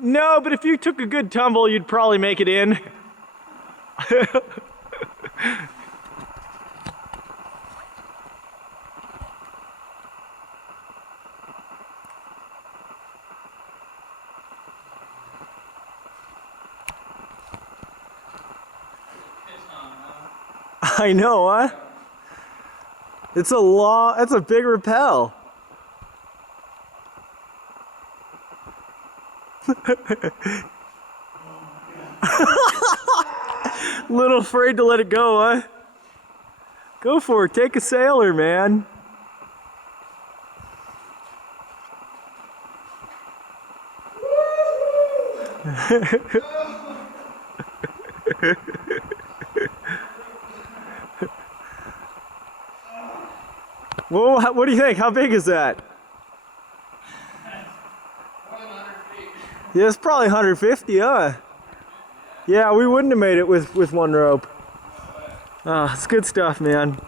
No, but if you took a good tumble, you'd probably make it in. I know, huh? It's a big rappel. Little afraid to let it go, huh? Go for it, take a sailor, man. Whoa, what do you think? How big is that? Yeah, it's probably 150, huh? Yeah, we wouldn't have made it with one rope. It's good stuff, man.